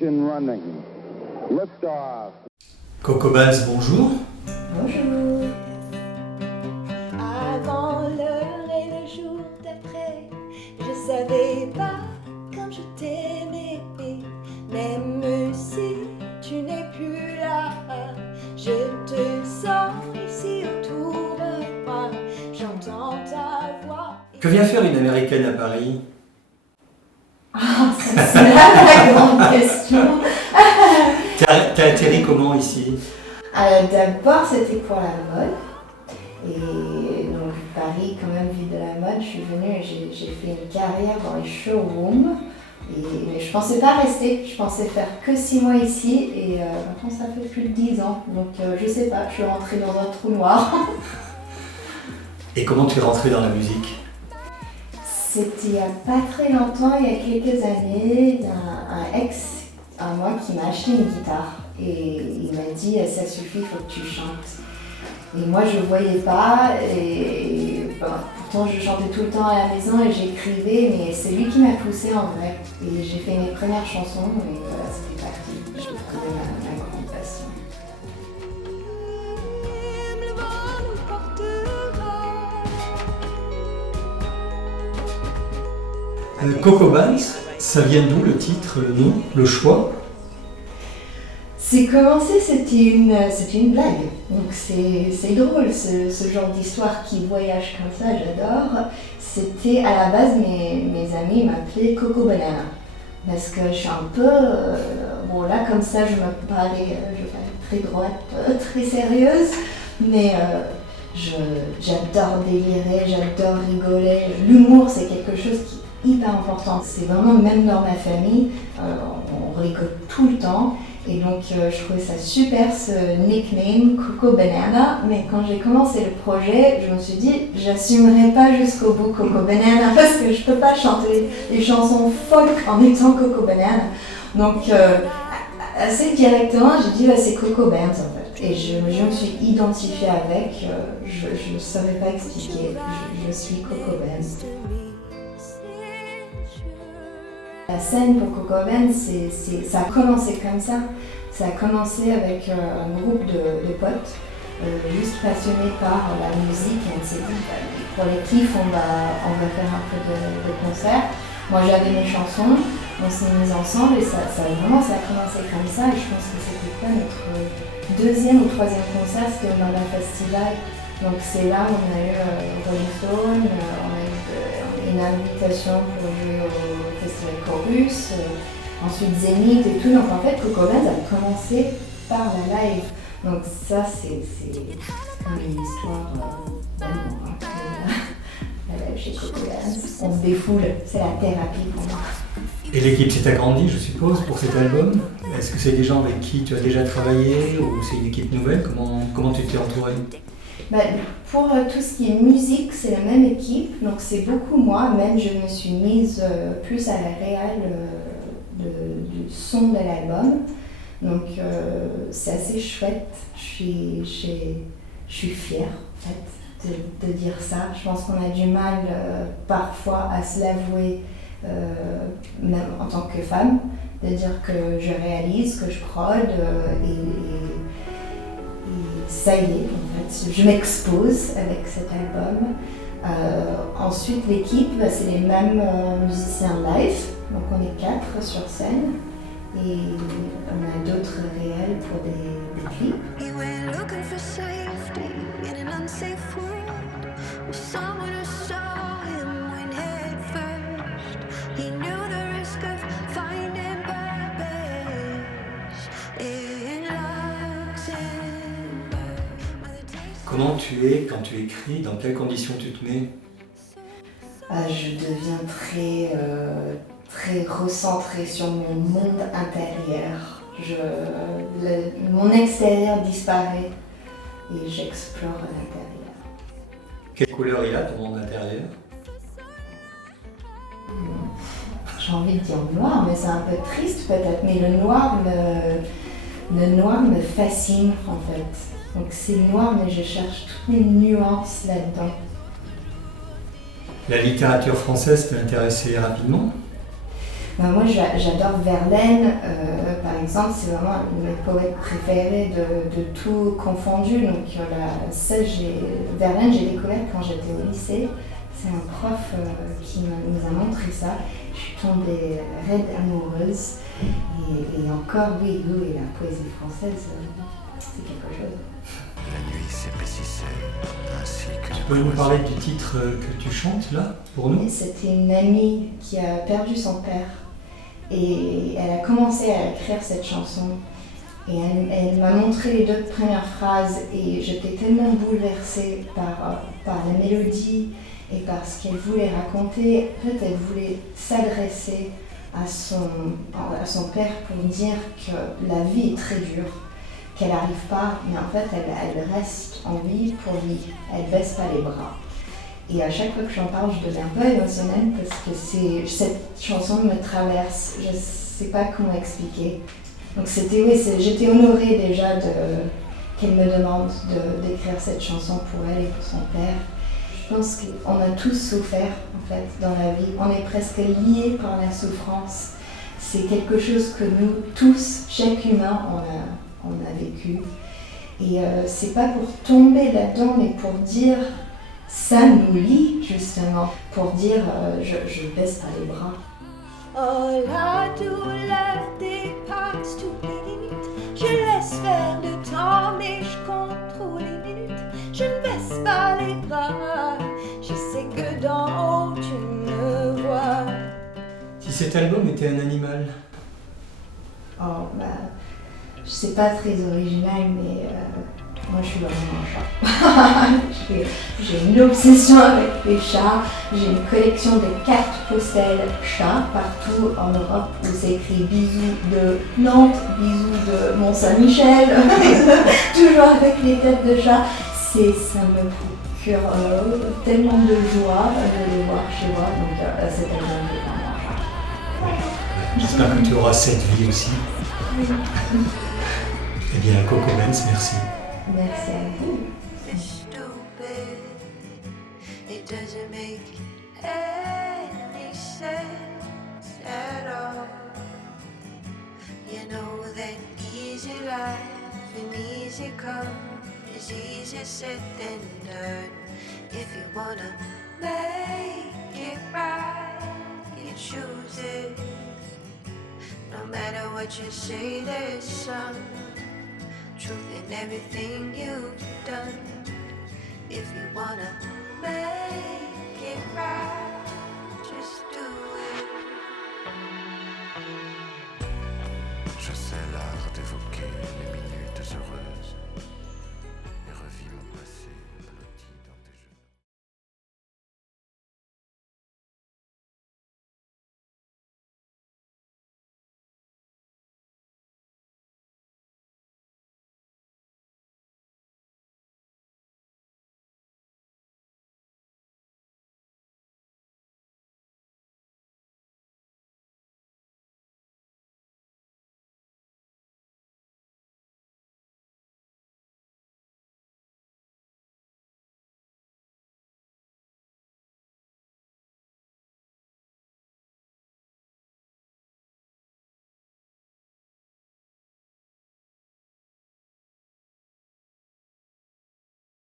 Engine running. Lift off. Coco Bands, bonjour. Bonjour. Avant l'heure et le jour d'après, je savais pas comme je t'aimais. Même si tu n'es plus là, je te sens ici autour de moi. J'entends ta voix. Que vient faire une Américaine à Paris? Ah, ça c'est là la grande question. T'as atterri comment ici? D'abord c'était pour la mode. Et donc Paris, quand même, ville de la mode, je suis venue et j'ai fait une carrière dans les showrooms. Mais je pensais pas rester, je pensais faire que 6 mois ici et maintenant ça fait plus de 10 ans. Donc je sais pas, je suis rentrée dans un trou noir. Et comment tu es rentrée dans la musique? C'était il y a pas très longtemps, il y a quelques années, il y a un ex à moi qui m'a acheté une guitare et il m'a dit ça suffit, il faut que tu chantes. Et moi je voyais pas et pourtant je chantais tout le temps à la maison et j'écrivais, mais c'est lui qui m'a poussée en vrai. Et j'ai fait mes premières chansons et voilà, c'était parti. Je trouvais ma grande passion. Coco Bands, ça vient d'où le titre, le nom, le choix? C'est commencé, c'était une blague. Donc c'est drôle ce genre d'histoire qui voyage comme ça, j'adore. C'était à la base, mes amis m'appelaient Coco Banana. Parce que je suis un peu, bon là comme ça je parais très droite, très sérieuse, mais j'adore délirer, j'adore rigoler. L'humour c'est quelque chose qui est hyper important. C'est vraiment, même dans ma famille, on rigole tout le temps. Et donc je trouvais ça super ce nickname Coco Banana, mais quand j'ai commencé le projet, je me suis dit j'assumerai pas jusqu'au bout Coco Banana parce que je peux pas chanter les chansons folk en étant Coco Banana. Donc assez directement j'ai dit c'est Coco Bands en fait. Et je me suis identifiée avec, je ne saurais pas expliquer, je suis Coco Bands. La scène pour Coco Bands, ça a commencé comme ça. Ça a commencé avec un groupe de potes, juste passionnés par la musique. Et on s'est dit, pour les kiffs, on va faire un peu de concert. Moi, j'avais mes chansons, on s'est mis ensemble et ça a commencé comme ça. Et je pense que c'était quoi notre 2e ou 3e concert, c'était au Manda Festival. Donc c'est là où on a eu Rolling Stone, on a eu une invitation pour jouer au Festival Chorus, ensuite Zénith et tout. Donc en fait, Coco Bands a commencé par la live. Donc ça, c'est comme une histoire d'amour. La live chez Coco Bands, on se défoule, c'est la thérapie pour moi. Et l'équipe s'est agrandie, je suppose, pour cet album? Est-ce que c'est des gens avec qui tu as déjà travaillé ou c'est une équipe nouvelle? Comment tu t'es entourée? Pour tout ce qui est musique, c'est la même équipe, donc c'est beaucoup moi. Même je me suis mise plus à la réal du son de l'album. Donc c'est assez chouette. Je suis fière en fait, de dire ça. Je pense qu'on a du mal parfois à se l'avouer, même en tant que femme, de dire que je réalise, que je prod et ça y est, en fait, je m'expose avec cet album. Ensuite, l'équipe, c'est les mêmes musiciens live, donc on est 4 sur scène et on a d'autres réels pour des clips. Comment tu es quand tu écris? Dans quelles conditions tu te mets? Je deviens très recentrée sur mon monde intérieur. Mon extérieur disparaît et j'explore l'intérieur. Quelle couleur il a ton monde intérieur? J'ai envie de dire noir, mais c'est un peu triste peut-être, mais le noir me fascine en fait. Donc c'est noir, mais je cherche toutes les nuances là-dedans. La littérature française t'a intéressé rapidement? Ben, moi j'adore Verlaine, par exemple, c'est vraiment un de mes poètes préférés de tout confondu. Donc Verlaine, j'ai découvert quand j'étais au lycée. C'est un prof qui nous a montré ça. Je suis tombée raide amoureuse. Et encore, oui, et la poésie française, c'est quelque chose. La nuit s'épaississait ainsi que... Tu peux nous parler du titre que tu chantes là, pour nous? C'était une amie qui a perdu son père. Et elle a commencé à écrire cette chanson. Et elle m'a montré les 2 premières phrases et j'étais tellement bouleversée par la mélodie et par ce qu'elle voulait raconter. En fait, elle voulait s'adresser à son père pour dire que la vie est très dure, qu'elle n'arrive pas, mais en fait, elle reste en vie pour lui. Elle ne baisse pas les bras. Et à chaque fois que j'en parle, je deviens un peu émotionnelle parce que cette chanson me traverse. Je ne sais pas comment expliquer. Donc j'étais honorée déjà qu'elle me demande d'écrire cette chanson pour elle et pour son père. Je pense qu'on a tous souffert en fait dans la vie. On est presque liés par la souffrance. C'est quelque chose que nous tous, chaque humain, on a vécu. Et c'est pas pour tomber là-dedans, mais pour dire ça nous lie justement, pour dire je baisse pas les bras. Oh, la douleur dépasse toutes les limites. Je laisse faire le temps, mais je contrôle les minutes. Je ne baisse pas les bras. Je sais que d'en haut tu me vois. Si cet album était un animal? Oh, je sais pas très original, mais moi je suis vraiment un chat. J'ai une obsession avec les chats. J'ai une collection de cartes postales chats partout en Europe où c'est écrit bisous de Nantes, bisous de Mont-Saint-Michel, toujours avec les têtes de chat. Ça me procure tellement de joie de les voir chez moi. Donc c'est tellement vraiment un chat. J'espère que tu auras cette vie aussi. Eh bien, Coco Benz, merci. Merci à vous. It's stupid. It doesn't make any sense at all. You know that easy life and easy come is easier said than done. If you wanna make it right, you choose it. No matter what you say, there's some truth in everything you've done. If you wanna make it right, just do it. Je sais l'art d'évoquer